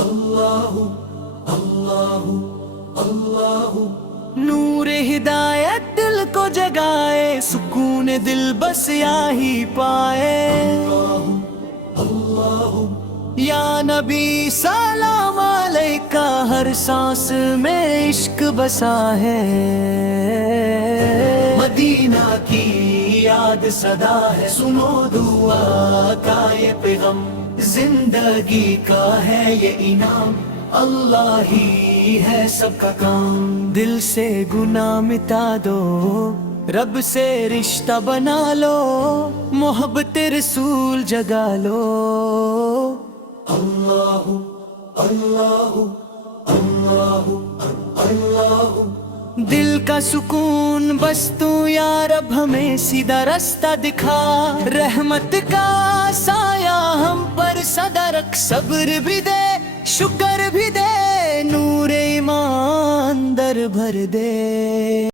اللہ اللہ اللہ اللہ۔ نور ہدایت دل کو جگائے، سکون دل بس یہی پائے۔ اللہ یا نبی سلام علیکہ، ہر سانس میں عشق بسا ہے۔ مدینہ کی یاد صدا ہے، سنو دعا کا یہ پیغام، زندگی کا ہے یہ انعام، اللہ ہی ہے سب کا کام۔ دل سے گناہ مٹا دو، رب سے رشتہ بنا لو، محبت رسول جگا لو۔ اللہ اللہ اللہ اللہ۔ دل کا سکون بس تو یا رب، ہمیں سیدھا رستہ دکھا، رحمت کا سایہ ہم پر سدا رکھ، صبر بھی دے شکر بھی دے، نور ایمان اندر بھر دے۔